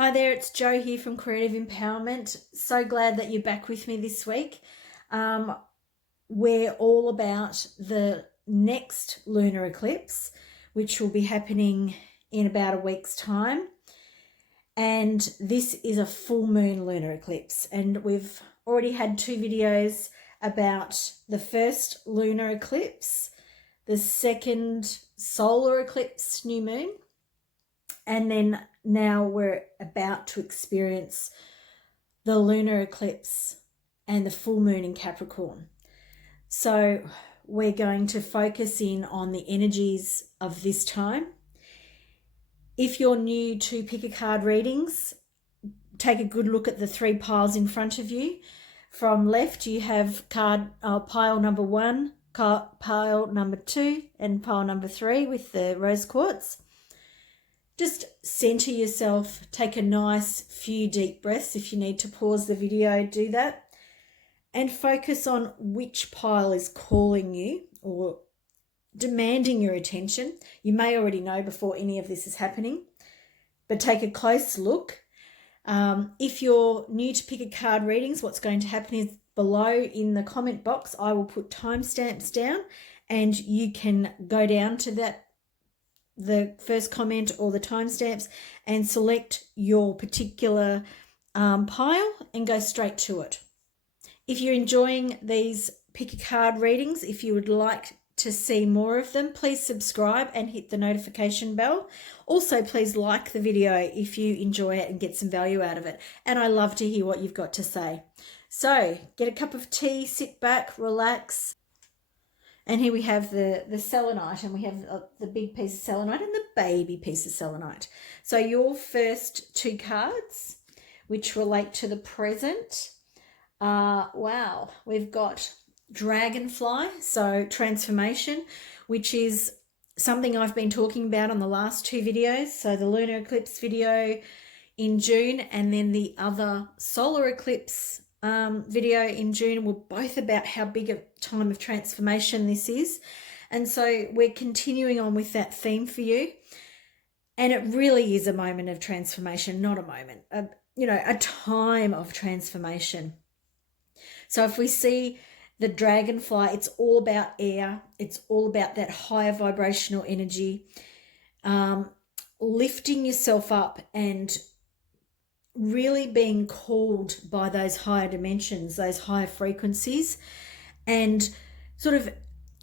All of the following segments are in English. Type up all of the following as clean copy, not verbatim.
Hi there, it's Jo here from Creative Empowerment. So glad that you're back with me this week. We're all about the next lunar eclipse, which will be happening in about a week's time. And this is a full moon lunar eclipse. And we've already had 2 videos about the first lunar eclipse, the second solar eclipse new moon, and then now we're about to experience the lunar eclipse and the full moon in Capricorn. So we're going to focus in on the energies of this time. If you're new to pick a card readings, take a good look at the 3 piles in front of you. From left, you have pile number 1, pile number 2, and pile number 3 with the rose quartz. Just center yourself, take a nice few deep breaths. If you need to pause the video, do that. And focus on which pile is calling you or demanding your attention. You may already know before any of this is happening, but take a close look. If you're new to pick a card readings, what's going to happen is below in the comment box, I will put timestamps down and you can go down to the first comment or the timestamps and select your particular pile and go straight to it. If you're enjoying these pick a card readings, if you would like to see more of them, please subscribe and hit the notification bell. Also, please like the video if you enjoy it and get some value out of it. And I love to hear what you've got to say. So get a cup of tea, sit back, relax. And here we have the selenite, and we have the big piece of selenite and the baby piece of selenite. So your first 2 cards, which relate to the present, wow, we've got dragonfly, so transformation, which is something I've been talking about on the last 2 videos. So the lunar eclipse video in June and then the other solar eclipse video in June were both about how big a time of transformation this is. And so we're continuing on with that theme for you. And it really is a moment of transformation, not a moment, a time of transformation. So if we see the dragonfly, it's all about air. It's all about that higher vibrational energy, lifting yourself up and really being called by those higher dimensions, those higher frequencies, and sort of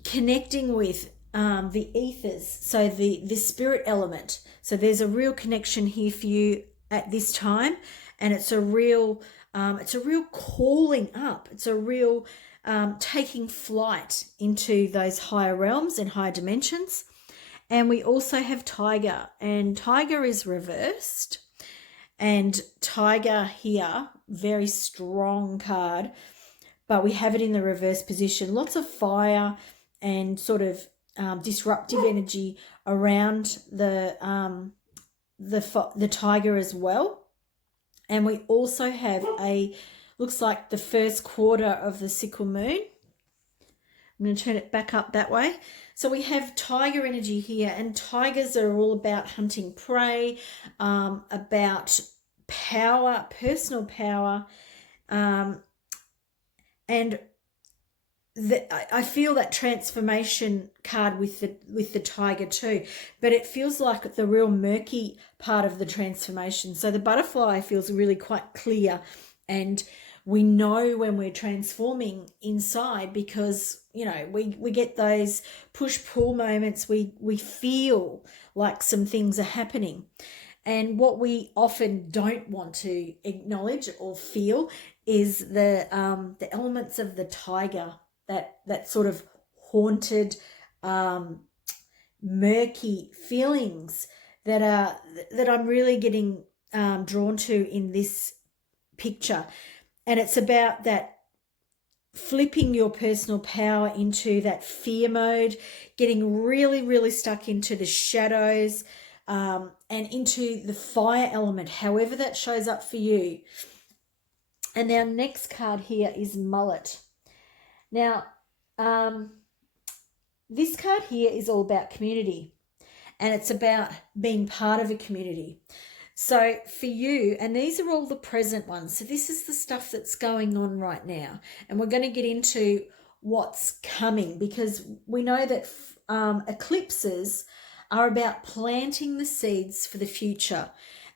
connecting with the ethers, so the spirit element. So there's a real connection here for you at this time, and it's a real calling up. It's a real taking flight into those higher realms and higher dimensions. And we also have Tiger, and Tiger is reversed. And Tiger here, very strong card, but we have it in the reverse position. Lots of fire and sort of disruptive energy around the Tiger as well. And we also have looks like the first quarter of the sickle moon. I'm going to turn it back up that way. So we have Tiger energy here, and tigers are all about hunting prey, about power, personal power, and I feel that transformation card with the tiger too, but it feels like the real murky part of the transformation. So the butterfly feels really quite clear, and we know when we're transforming inside because, we get those push-pull moments. We feel like some things are happening. And what we often don't want to acknowledge or feel is the elements of the tiger, that sort of haunted, murky feelings that I'm really getting drawn to in this picture. And it's about that flipping your personal power into that fear mode, getting really, really stuck into the shadows, and into the fire element, however that shows up for you. And our next card here is Mullet. Now, this card here is all about community, and it's about being part of a community. So for you, and these are all the present ones. So this is the stuff that's going on right now. And we're going to get into what's coming, because we know that eclipses are about planting the seeds for the future.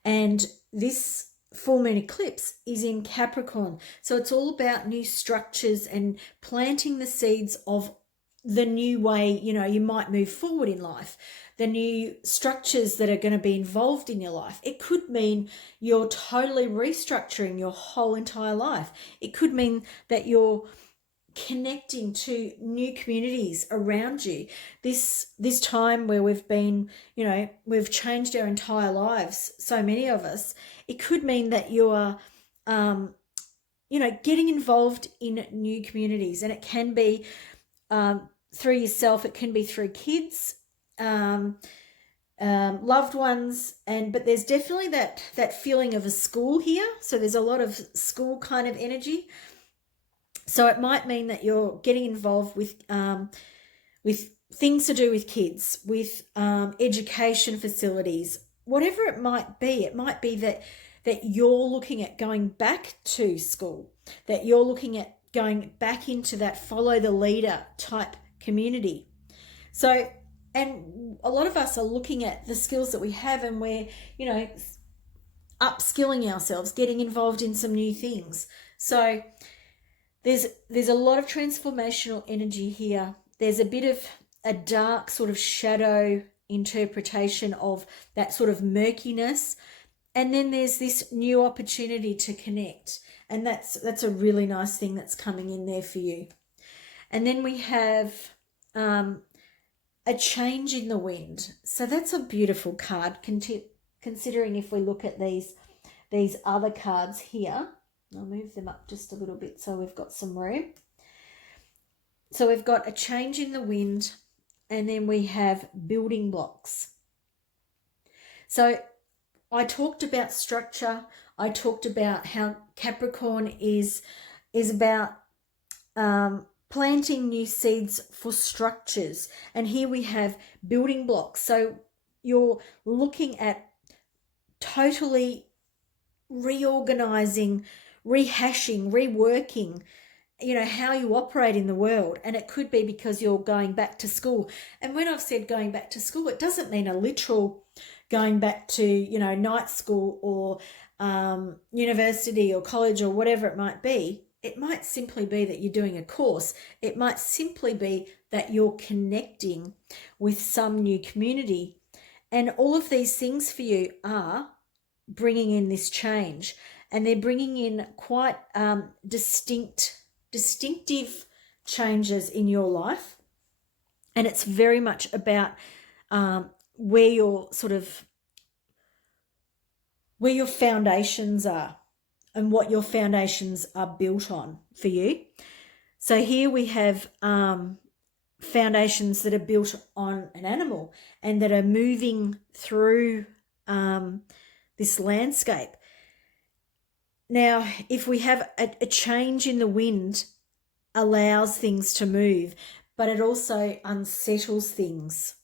And this full moon eclipse is in Capricorn. So it's all about new structures and planting the seeds of the new way, you might move forward in life, the new structures that are going to be involved in your life. It could mean you're totally restructuring your whole entire life. It could mean that you're connecting to new communities around you. This time where we've been, we've changed our entire lives, so many of us, it could mean that you are getting involved in new communities, and it can be through yourself, it can be through kids, loved ones, but there's definitely that feeling of a school here. So there's a lot of school kind of energy. So it might mean that you're getting involved with things to do with kids, with education facilities, whatever it might be. It might be that you're looking at going back to school, that you're looking at going back into that follow the leader type community. So, and a lot of us are looking at the skills that we have, and we're, upskilling ourselves, getting involved in some new things. So there's a lot of transformational energy here. There's a bit of a dark sort of shadow interpretation of that sort of murkiness. And then there's this new opportunity to connect. And that's a really nice thing that's coming in there for you. And then we have a change in the wind. So that's a beautiful card, considering if we look at these other cards here. I'll move them up just a little bit so we've got some room. So we've got a change in the wind, and then we have building blocks. So I talked about structure. I talked about how Capricorn is about planting new seeds for structures. And here we have building blocks. So you're looking at totally reorganizing, rehashing, reworking, how you operate in the world. And it could be because you're going back to school. And when I've said going back to school, it doesn't mean a literal going back to, night school or university or college or whatever it might be. It might simply be that you're doing a course. It might simply be that you're connecting with some new community. And all of these things for you are bringing in this change. And they're bringing in quite distinctive changes in your life. And it's very much about where your foundations are and what your foundations are built on for you. So here we have foundations that are built on an animal and that are moving through this landscape. Now, if we have a change in the wind, allows things to move, but it also unsettles things.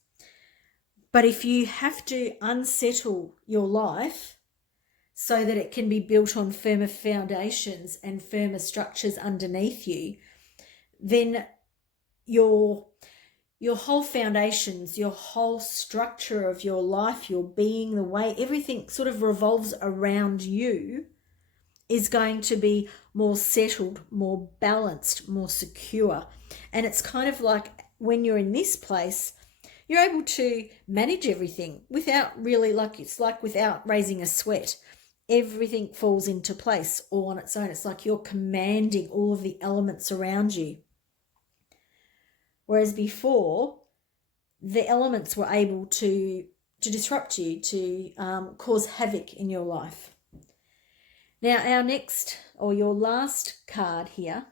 But if you have to unsettle your life so that it can be built on firmer foundations and firmer structures underneath you, then your whole foundations, your whole structure of your life, your being, the way everything sort of revolves around you is going to be more settled, more balanced, more secure. And it's kind of like when you're in this place, you're able to manage everything without really, without raising a sweat. Everything falls into place all on its own. It's like you're commanding all of the elements around you. Whereas before, the elements were able to disrupt you, to cause havoc in your life. Now, our next, or your last card here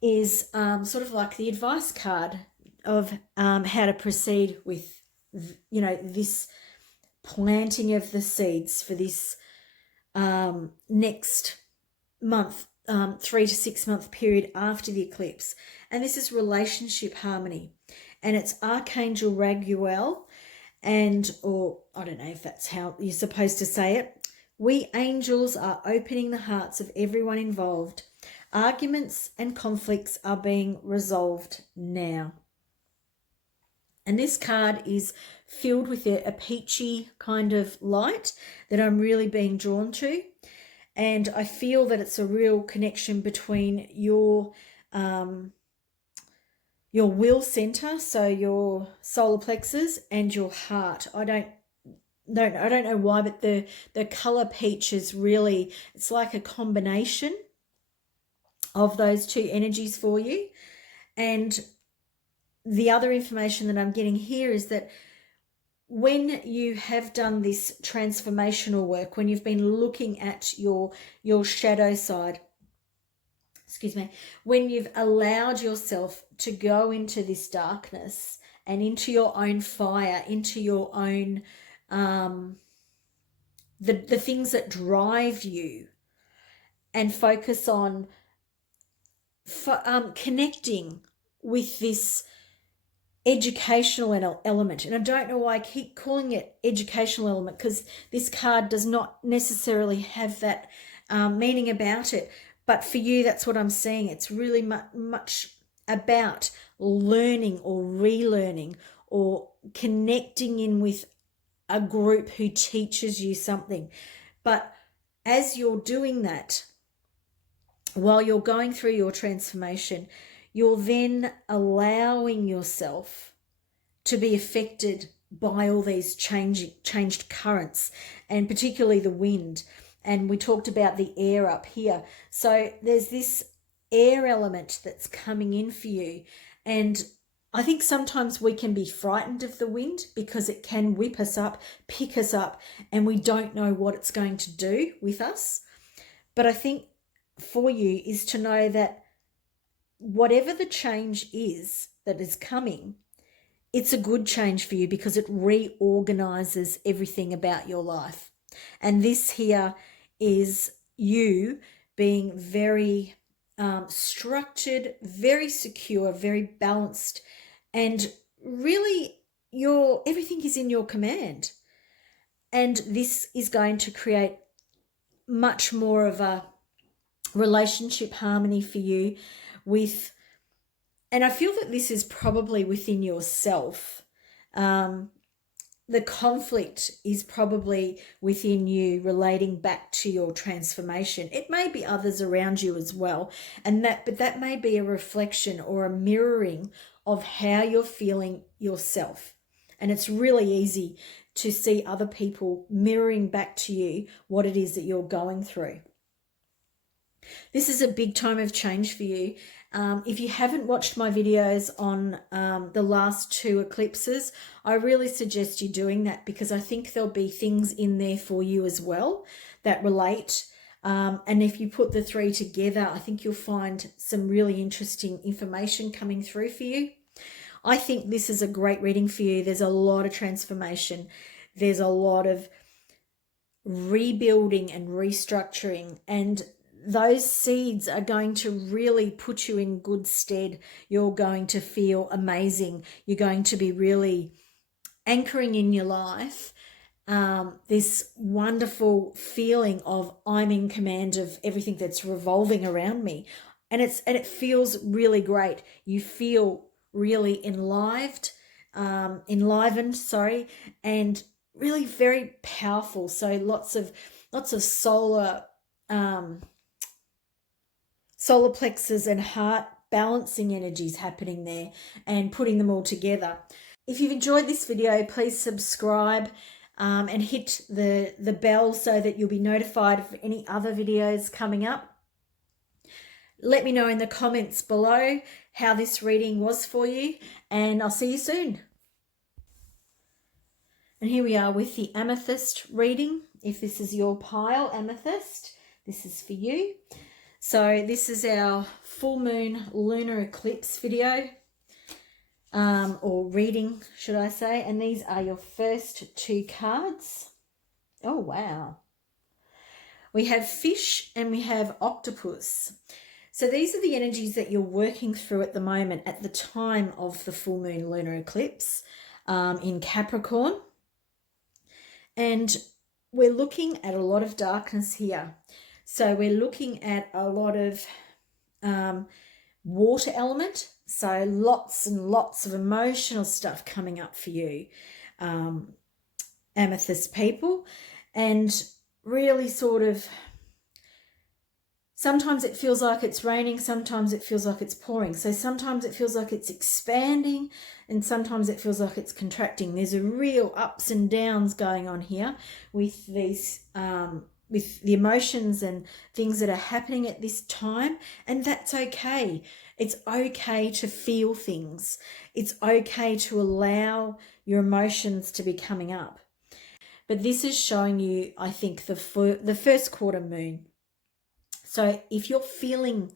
is sort of like the advice card of how to proceed with, this planting of the seeds for this next month, 3 to 6 month period after the eclipse. And this is relationship harmony. And it's Archangel Raguel. or I don't know if that's how you're supposed to say it. We angels are opening the hearts of everyone involved. Arguments and conflicts are being resolved now. And this card is filled with a peachy kind of light that I'm really being drawn to. And I feel that it's a real connection between your will center, so your solar plexus, and your heart. I don't know why, but the color peach is really, it's like a combination of those two energies for you. And the other information that I'm getting here is that when you have done this transformational work, when you've been looking at your shadow side, when you've allowed yourself to go into this darkness and into your own fire, into your own the things that drive you, and focus on connecting with this educational element. And I don't know why I keep calling it educational element, because this card does not necessarily have that meaning about it. But for you, that's what I'm seeing. It's really much about learning or relearning or connecting in with a group who teaches you something. But as you're doing that, while you're going through your transformation, you're then allowing yourself to be affected by all these changed currents, and particularly the wind. And we talked about the air up here. So there's this air element that's coming in for you. And I think sometimes we can be frightened of the wind because it can whip us up, pick us up, and we don't know what it's going to do with us. But I think for you is to know that whatever the change is that is coming, it's a good change for you because it reorganizes everything about your life. And this here is you being very structured, very secure, very balanced, and really everything is in your command. And this is going to create much more of a relationship harmony for you with, and I feel that this is probably within yourself. The conflict is probably within you, relating back to your transformation. It may be others around you as well, but that may be a reflection or a mirroring of how you're feeling yourself. And it's really easy to see other people mirroring back to you what it is that you're going through. This is a big time of change for you. If you haven't watched my videos on the last two eclipses, I really suggest you doing that, because I think there'll be things in there for you as well that relate. And if you put the three together, I think you'll find some really interesting information coming through for you. I think this is a great reading for you. There's a lot of transformation. There's a lot of rebuilding and restructuring, and those seeds are going to really put you in good stead. You're going to feel amazing. You're going to be really anchoring in your life this wonderful feeling of I'm in command of everything that's revolving around me. And it feels really great. You feel really enlivened, and really very powerful. So lots of solar plexus and heart balancing energies happening there, and putting them all together. If you've enjoyed this video, please subscribe and hit the bell so that you'll be notified of any other videos coming up. Let me know in the comments below how this reading was for you, and I'll see you soon. And here we are with the amethyst reading. If this is your pile, amethyst, this is for you. So this is our full moon lunar eclipse video, or reading, should I say. And these are your first two cards. Oh, wow. We have fish and we have octopus. So these are the energies that you're working through at the moment at the time of the full moon lunar eclipse in Capricorn. And we're looking at a lot of darkness here. So we're looking at a lot of water element. So lots and lots of emotional stuff coming up for you, amethyst people. And really sort of, sometimes it feels like it's raining, sometimes it feels like it's pouring. So sometimes it feels like it's expanding and sometimes it feels like it's contracting. There's a real ups and downs going on here with these, with the emotions and things that are happening at this time. And that's okay. It's okay to feel things. It's okay to allow your emotions to be coming up. But this is showing you, I think, the first quarter moon. So if you're feeling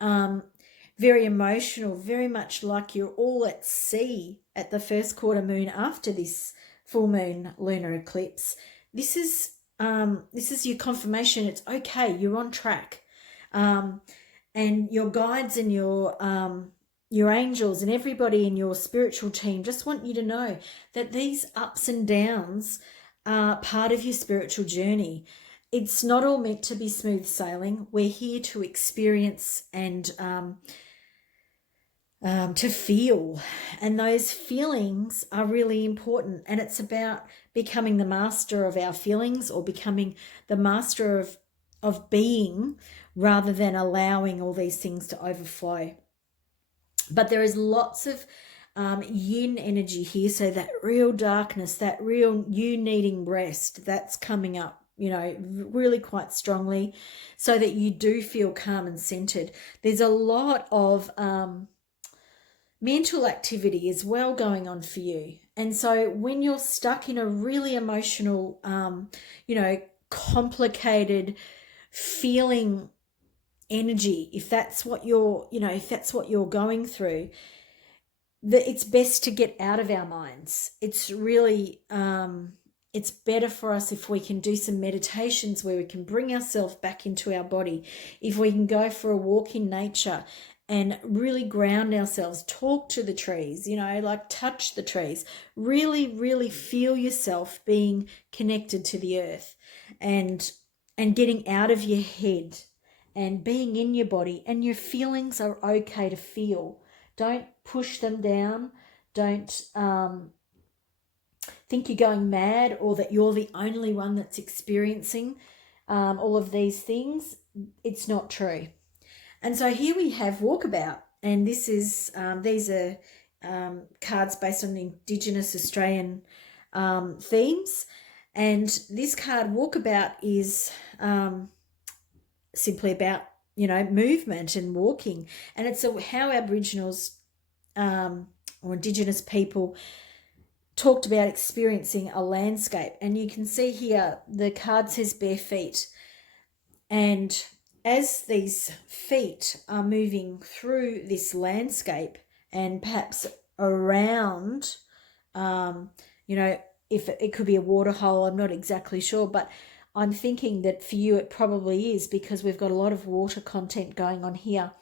very emotional, very much like you're all at sea at the first quarter moon after this full moon lunar eclipse, this is your confirmation. It's okay. You're on track, and your guides and your angels and everybody in your spiritual team just want you to know that these ups and downs are part of your spiritual journey. It's not all meant to be smooth sailing. We're here to experience and to feel. And those feelings are really important. And it's about becoming the master of our feelings, or becoming the master of being, rather than allowing all these things to overflow. But there is lots of yin energy here. So that real darkness, that real you needing rest, that's coming up, you know, really quite strongly, so that you do feel calm and centered. There's a lot of mental activity as well going on for you. And so when you're stuck in a really emotional, you know, complicated feeling energy, if that's what you're, you know, if that's what you're going through, that it's best to get out of our minds. It's really, it's better for us if we can do some meditations where we can bring ourselves back into our body. If we can go for a walk in nature and really ground ourselves, talk to the trees, you know, like touch the trees, really, really feel yourself being connected to the earth, and getting out of your head and being in your body. And your feelings are okay to feel. Don't push them down. Don't think you're going mad, or that you're the only one that's experiencing all of these things. It's not true. And so here we have Walkabout, and this is these are cards based on Indigenous Australian themes. And this card, Walkabout, is simply about, you know, movement and walking. And it's how Aboriginals or Indigenous people talked about experiencing a landscape. And you can see here the card says bare feet. And as these feet are moving through this landscape and perhaps around, you know, if it could be a water hole, I'm not exactly sure, but I'm thinking that for you it probably is, because we've got a lot of water content going on here.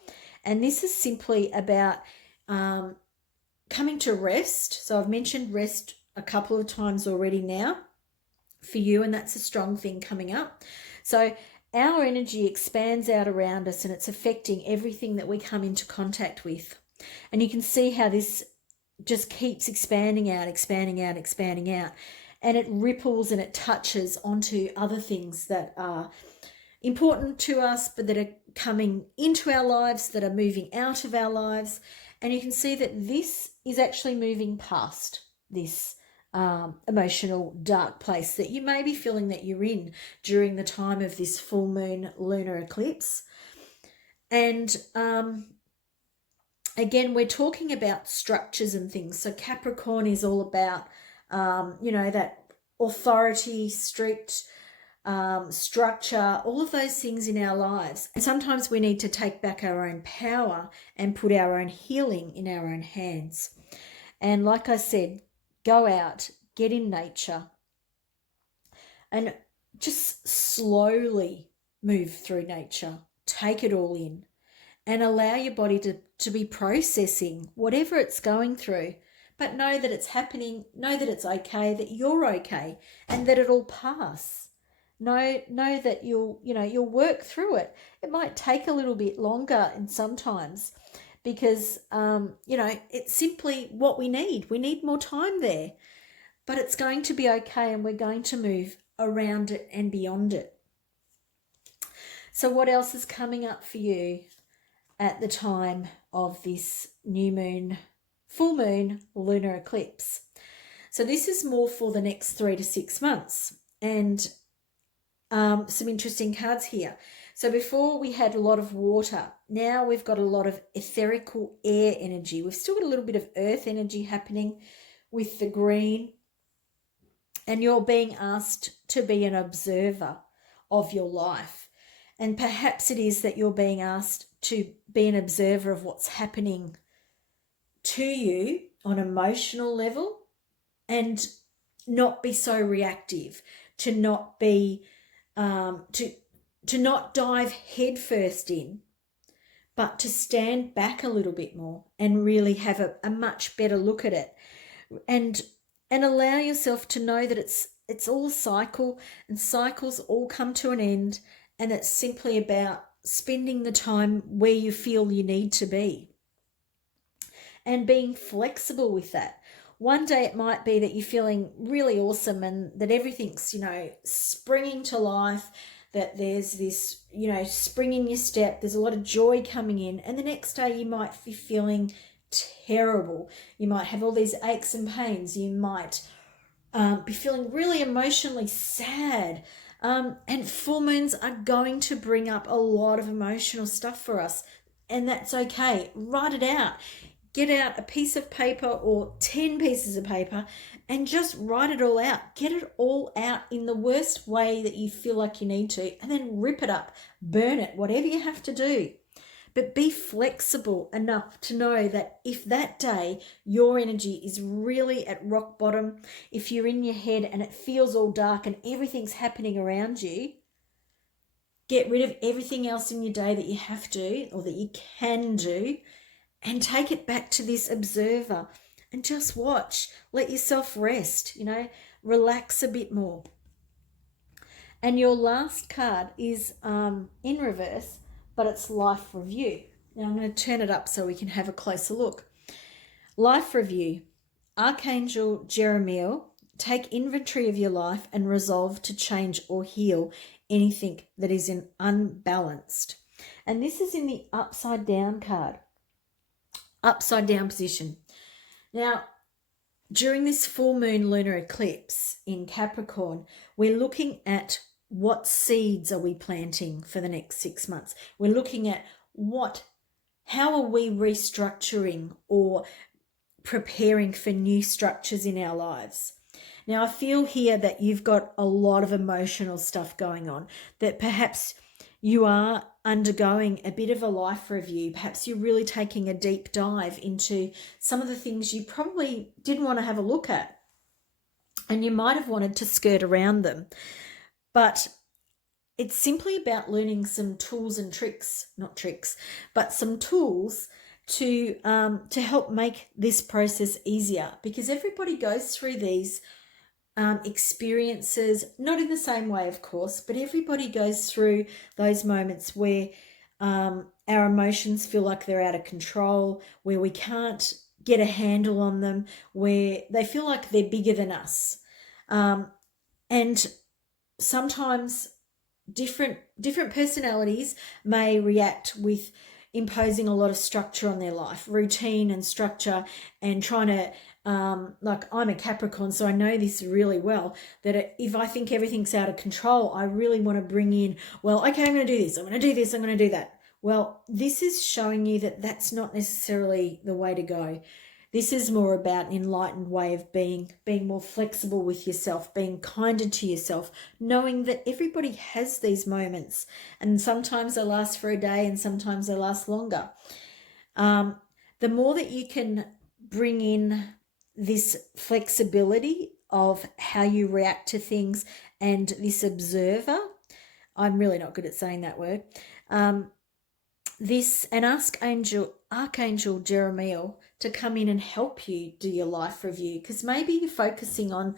And this is simply about coming to rest. So I've mentioned rest a couple of times already now for you, and that's a strong thing coming up. So our energy expands out around us, and it's affecting everything that we come into contact with. And you can see how this just keeps expanding out, expanding out, expanding out. And it ripples and it touches onto other things that are important to us, but that are coming into our lives, that are moving out of our lives. And you can see that this is actually moving past this emotional dark place that you may be feeling that you're in during the time of this full moon lunar eclipse. And again, we're talking about structures and things. So Capricorn is all about, you know, that authority, strict structure, all of those things in our lives. And sometimes we need to take back our own power and put our own healing in our own hands. And like I said, go out, get in nature, and just slowly move through nature. Take it all in and allow your body to be processing whatever it's going through. but know that it's happening, know that it's okay, that you're okay, and that it'll pass. Know that you'll work through it. It might take a little bit longer and sometimes because it's simply what we need. We need more time there. But it's going to be okay, and we're going to move around it and beyond it. So what else is coming up for you at the time of this new moon, full moon, lunar eclipse? So this is more for the next 3 to 6 months, and some interesting cards here. So before we had a lot of water, now we've got a lot of etherical air energy. We've still got a little bit of earth energy happening with the green, and you're being asked to be an observer of your life. And perhaps it is that you're being asked to be an observer of what's happening to you on an emotional level, and not be so reactive, to not be to not dive headfirst in, but to stand back a little bit more and really have a much better look at it, and allow yourself to know that it's all a cycle, and cycles all come to an end, and it's simply about spending the time where you feel you need to be and being flexible with that. One day it might be that you're feeling really awesome and that everything's, springing to life, that there's this, spring in your step, there's a lot of joy coming in. And the next day you might be feeling terrible. You might have all these aches and pains. You might be feeling really emotionally sad. And full moons are going to bring up a lot of emotional stuff for us. And that's okay. Write it out. Get out a piece of paper or 10 pieces of paper and just write it all out. Get it all out in the worst way that you feel like you need to, and then rip it up, burn it, whatever you have to do. But be flexible enough to know that if that day your energy is really at rock bottom, if you're in your head and it feels all dark and everything's happening around you, get rid of everything else in your day that you have to or that you can do, and take it back to this observer and just watch. Let yourself rest, relax a bit more. And your last card is in reverse, but it's life review. Now I'm going to turn it up so we can have a closer look. Life review. Archangel Jeremiel, take inventory of your life and resolve to change or heal anything that is unbalanced. And this is in the upside down card. Upside down position. Now, during this full moon lunar eclipse in Capricorn, we're looking at what seeds are we planting for the next 6 months. We're looking at how are we restructuring or preparing for new structures in our lives. Now, I feel here that you've got a lot of emotional stuff going on, that perhaps you are undergoing a bit of a life review. Perhaps you're really taking a deep dive into some of the things you probably didn't want to have a look at, and you might have wanted to skirt around them. But it's simply about learning some tools and some tools to help make this process easier, because everybody goes through these experiences, not in the same way, of course, but everybody goes through those moments where our emotions feel like they're out of control, where we can't get a handle on them, where they feel like they're bigger than us. And sometimes different personalities may react with imposing a lot of structure on their life, routine and structure, and trying to like I'm a Capricorn, so I know this really well, that if I think everything's out of control, I really want to bring in, well, okay, I'm going to do this, I'm going to do this, I'm going to do that. Well, this is showing you that that's not necessarily the way to go. This is more about an enlightened way of being more flexible with yourself, being kinder to yourself, knowing that everybody has these moments, and sometimes they last for a day and sometimes they last longer. The more that you can bring in this flexibility of how you react to things, and this observer, I'm really not good at saying that word, this and ask Archangel Jeremiah to come in and help you do your life review, because maybe you're focusing on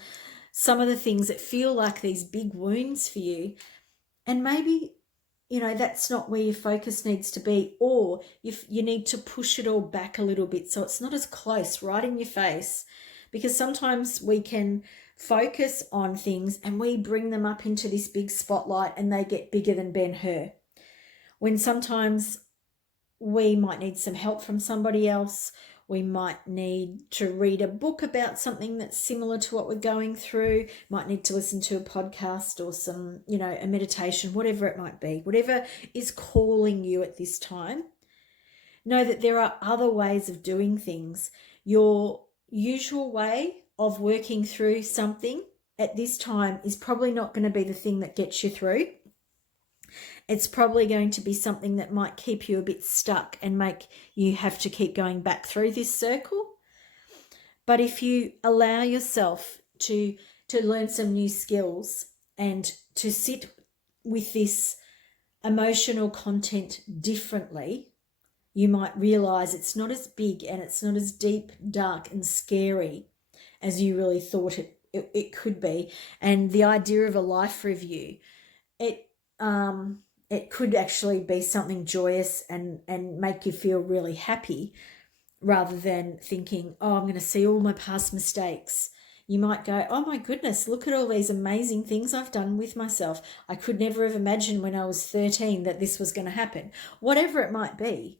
some of the things that feel like these big wounds for you, and maybe that's not where your focus needs to be, or you need to push it all back a little bit so it's not as close right in your face, because sometimes we can focus on things and we bring them up into this big spotlight and they get bigger than Ben-Hur, when sometimes we might need some help from somebody else. We might need to read a book about something that's similar to what we're going through, might need to listen to a podcast or some, a meditation, whatever it might be, whatever is calling you at this time. Know that there are other ways of doing things. Your usual way of working through something at this time is probably not going to be the thing that gets you through. It's probably going to be something that might keep you a bit stuck and make you have to keep going back through this circle. But if you allow yourself to learn some new skills and to sit with this emotional content differently, you might realize it's not as big and it's not as deep, dark and scary as you really thought it could be. And the idea of a life review, it could actually be something joyous and make you feel really happy, rather than thinking, oh, I'm going to see all my past mistakes. You might go, oh my goodness, look at all these amazing things I've done with myself. I could never have imagined when I was 13 that this was going to happen. Whatever it might be,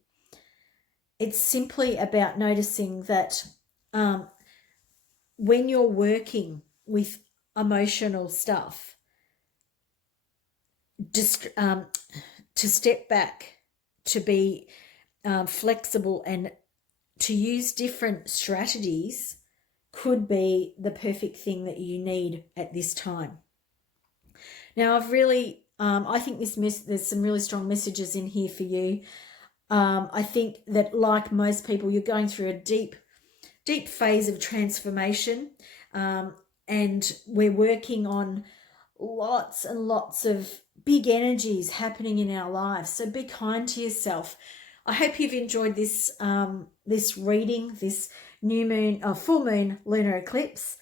it's simply about noticing that when you're working with emotional stuff, just to step back, to be flexible and to use different strategies could be the perfect thing that you need at this time. Now, I've really, I think there's some really strong messages in here for you. I think that, like most people, you're going through a deep phase of transformation, and we're working on lots and lots of big energies happening in our lives. So be kind to yourself. I hope you've enjoyed this this reading, this full moon lunar eclipse.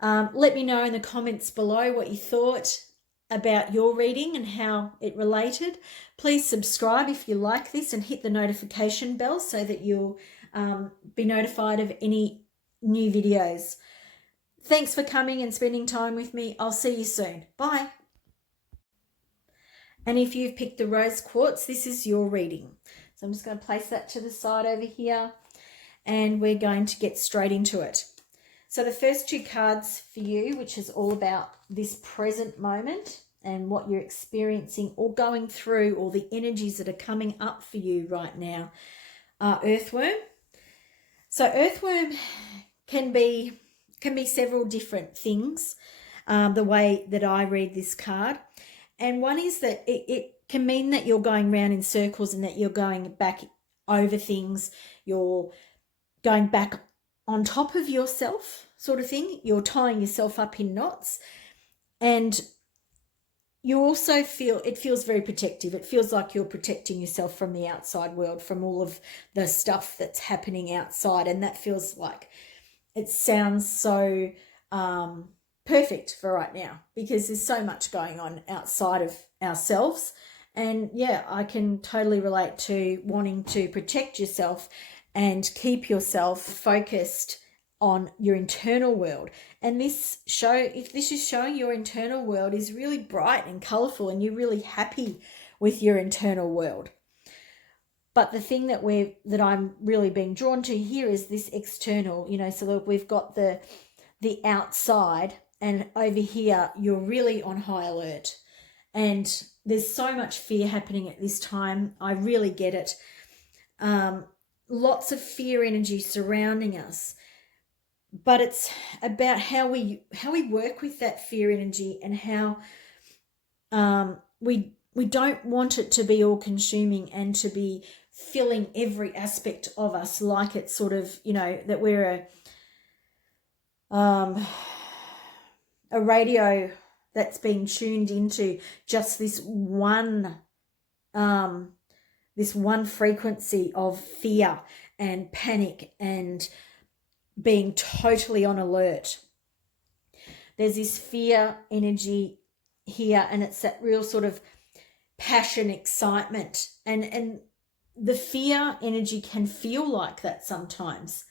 Let me know in the comments below what you thought about your reading and how it related. Please subscribe if you like this and hit the notification bell so that you'll be notified of any new videos. Thanks for coming and spending time with me. I'll see you soon. Bye. And if you've picked the rose quartz, this is your reading. So I'm just going to place that to the side over here, and we're going to get straight into it. So the first two cards for you, which is all about this present moment and what you're experiencing or going through, or the energies that are coming up for you right now, are Earthworm. So Earthworm can be several different things, the way that I read this card. And one is that it can mean that you're going round in circles and that you're going back over things. You're going back on top of yourself, sort of thing. You're tying yourself up in knots. And you also it feels very protective. It feels like you're protecting yourself from the outside world, from all of the stuff that's happening outside. And that feels like, it sounds so perfect for right now, because there's so much going on outside of ourselves. And yeah, I can totally relate to wanting to protect yourself and keep yourself focused on your internal world. And if this is showing your internal world is really bright and colorful and you're really happy with your internal world. But the thing that I'm really being drawn to here is this external, so look, we've got the outside, and over here you're really on high alert. And there's so much fear happening at this time. I really get it. Lots of fear energy surrounding us. But it's about how we work with that fear energy, and how we don't want it to be all consuming and to be filling every aspect of us, like it's sort of, that we're a radio that's being tuned into just this one this one frequency of fear and panic and being totally on alert. There's this fear energy here, and it's that real sort of passion, excitement, and the fear energy can feel like that sometimes.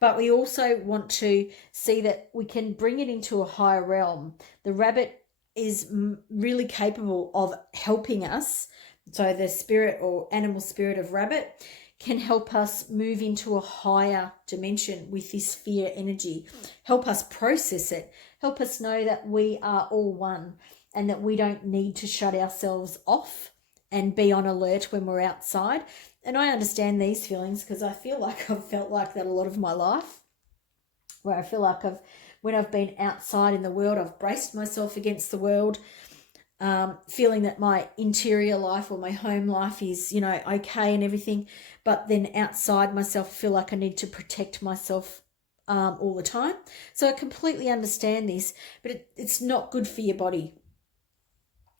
But we also want to see that we can bring it into a higher realm. The rabbit is really capable of helping us. So the spirit or animal spirit of rabbit can help us move into a higher dimension with this fear energy, help us process it, help us know that we are all one and that we don't need to shut ourselves off and be on alert when we're outside. And I understand these feelings because I feel like I've felt like that a lot of my life, where I feel like when I've been outside in the world, I've braced myself against the world, feeling that my interior life or my home life is, okay and everything. But then outside myself, I feel like I need to protect myself all the time. So I completely understand this, but it's not good for your body.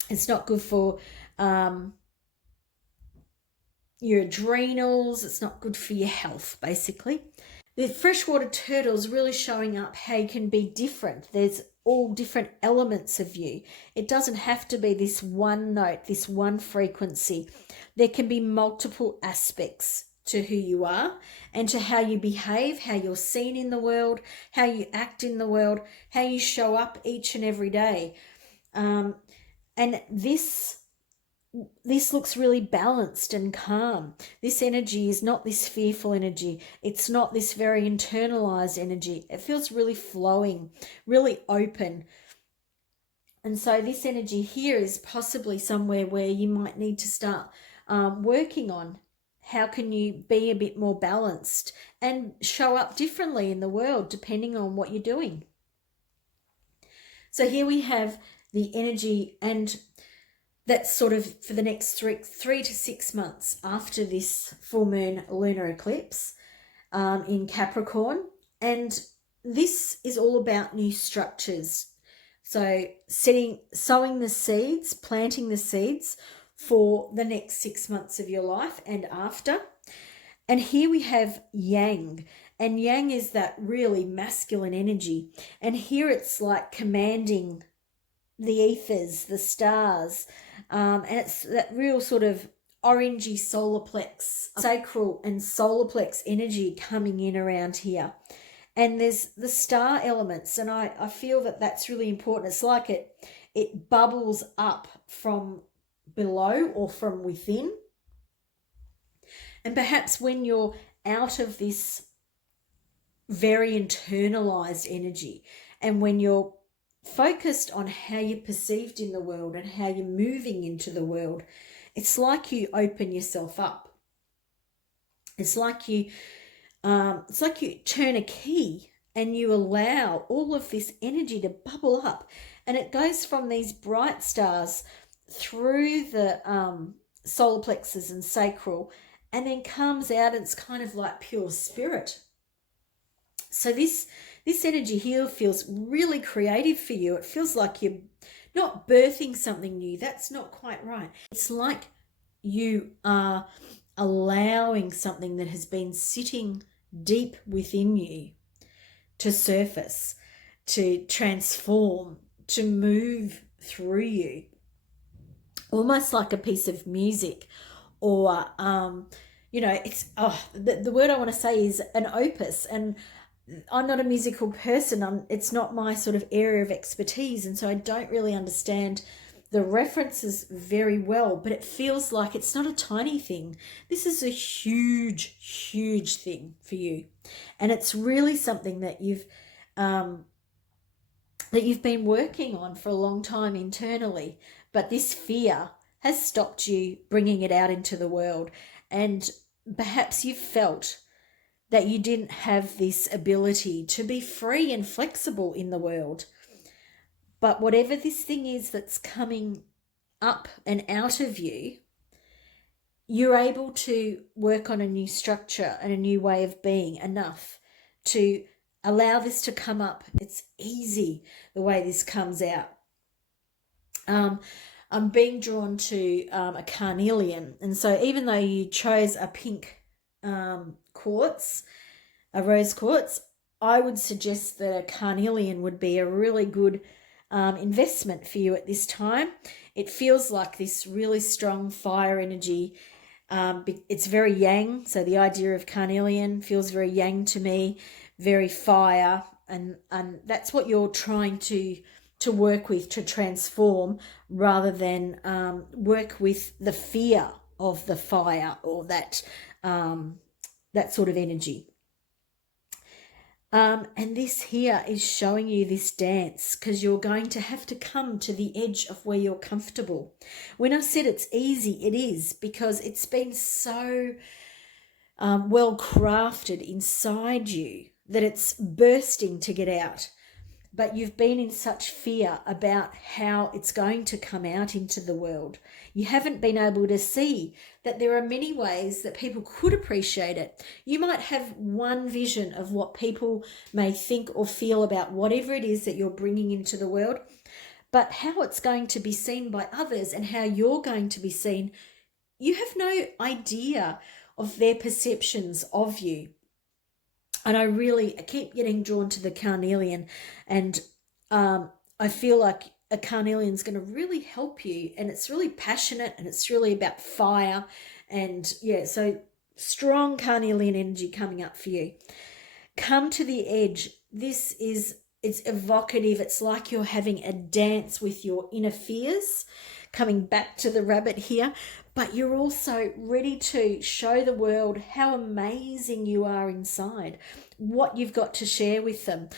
It's not good for your adrenals. It's not good for your health, basically. The freshwater turtle is really showing up how you can be different. There's all different elements of you. It doesn't have to be this one note, this one frequency. There can be multiple aspects to who you are and to how you behave, how you're seen in the world, how you act in the world, how you show up each and every day. And this looks really balanced and calm. This energy is not this fearful energy. It's not this very internalized energy. It feels really flowing, really open. And so this energy here is possibly somewhere where you might need to start working on. How can you be a bit more balanced and show up differently in the world depending on what you're doing? So here we have the energy, and that's sort of for the next 3 to 6 months after this full moon lunar eclipse in Capricorn. And this is all about new structures. So sowing the seeds, planting the seeds for the next 6 months of your life and after. And here we have yang. And yang is that really masculine energy. And here it's like commanding the ethers, the stars, and it's that real sort of orangey solar plex, sacral and solar plex energy coming in around here. And there's the star elements, and I feel that that's really important. It's like it bubbles up from below or from within. And perhaps when you're out of this very internalized energy, and when you're focused on how you're perceived in the world and how you're moving into the world, it's like you open yourself up. It's like you turn a key and you allow all of this energy to bubble up, and it goes from these bright stars through the solar plexus and sacral, and then comes out, and it's kind of like pure spirit. So this energy here feels really creative for you. It feels like you're not birthing something new. That's not quite right. It's like you are allowing something that has been sitting deep within you to surface, to transform, to move through you. Almost like a piece of music, or, it's, the word I want to say is an opus. And I'm not a musical person. It's not my sort of area of expertise, and so I don't really understand the references very well, but it feels like it's not a tiny thing. This is a huge, huge thing for you, and it's really something that you've been working on for a long time internally, but this fear has stopped you bringing it out into the world, and perhaps you've felt that you didn't have this ability to be free and flexible in the world. But whatever this thing is that's coming up and out of you, you're able to work on a new structure and a new way of being enough to allow this to come up. It's easy the way this comes out. I'm being drawn to a carnelian. And so even though you chose a pink quartz, a rose quartz, I would suggest that a carnelian would be a really good investment for you at this time. It feels like this really strong fire energy. It's very yang, so the idea of carnelian feels very yang to me, very fire, and that's what you're trying to work with, to transform, rather than work with the fear of the fire or that sort of energy. And this here is showing you this dance, because you're going to have to come to the edge of where you're comfortable. When I said it's easy, it is, because it's been so well crafted inside you that it's bursting to get out. But you've been in such fear about how it's going to come out into the world. You haven't been able to see that there are many ways that people could appreciate it. You might have one vision of what people may think or feel about whatever it is that you're bringing into the world, but how it's going to be seen by others and how you're going to be seen, you have no idea of their perceptions of you. And I keep getting drawn to the carnelian, and I feel like a carnelian is going to really help you, and it's really passionate, and it's really about fire, and yeah, so strong carnelian energy coming up for you. Come to the edge. It's evocative. It's like you're having a dance with your inner fears, coming back to the rabbit here, but you're also ready to show the world how amazing you are inside, what you've got to share with them,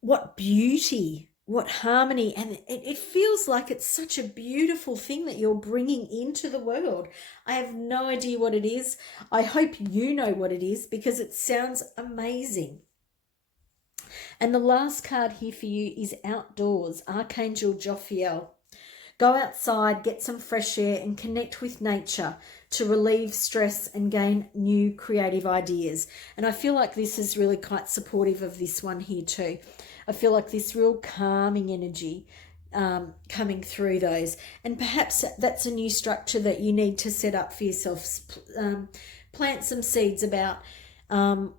what beauty, what harmony, and it feels like it's such a beautiful thing that you're bringing into the world. I have no idea what it is. I hope you know what it is, because it sounds amazing. And the last card here for you is outdoors, Archangel Jophiel. Go outside, get some fresh air, and connect with nature to relieve stress and gain new creative ideas. And I feel like this is really quite supportive of this one here too. I feel like this real calming energy coming through those. And perhaps that's a new structure that you need to set up for yourself. Plant some seeds about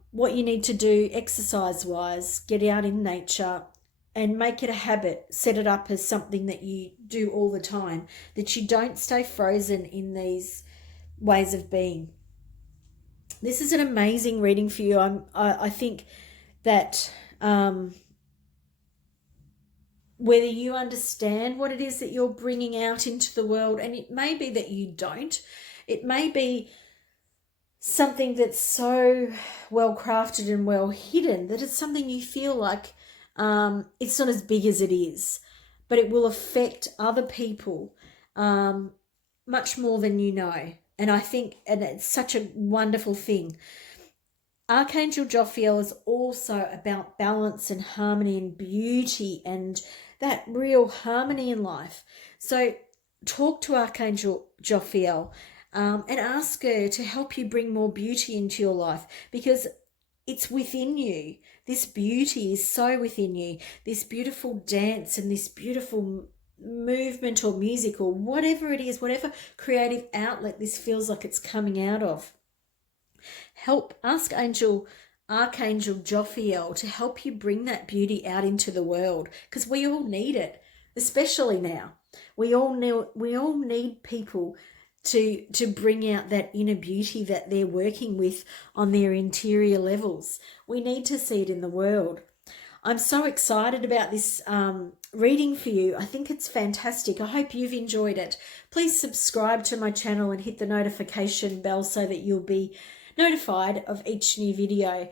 what you need to do exercise-wise, get out in nature, and make it a habit. Set it up as something that you do all the time, that you don't stay frozen in these ways of being. This is an amazing reading for you. I think that whether you understand what it is that you're bringing out into the world, and it may be that you don't, it may be something that's so well crafted and well hidden that it's something you feel like it's not as big as it is, but it will affect other people much more than you know. And I think, and it's such a wonderful thing. Archangel Jophiel is also about balance and harmony and beauty and that real harmony in life. So talk to Archangel Jophiel and ask her to help you bring more beauty into your life, because it's within you. This beauty is so within you. This beautiful dance and this beautiful movement or music or whatever it is, whatever creative outlet this feels like it's coming out of. Ask Archangel Jophiel to help you bring that beauty out into the world, because we all need it, especially now. We all need people to bring out that inner beauty that they're working with on their interior levels. We need to see it in the world. I'm so excited about this reading for you. I think it's fantastic. I hope you've enjoyed it. Please subscribe to my channel and hit the notification bell so that you'll be notified of each new video.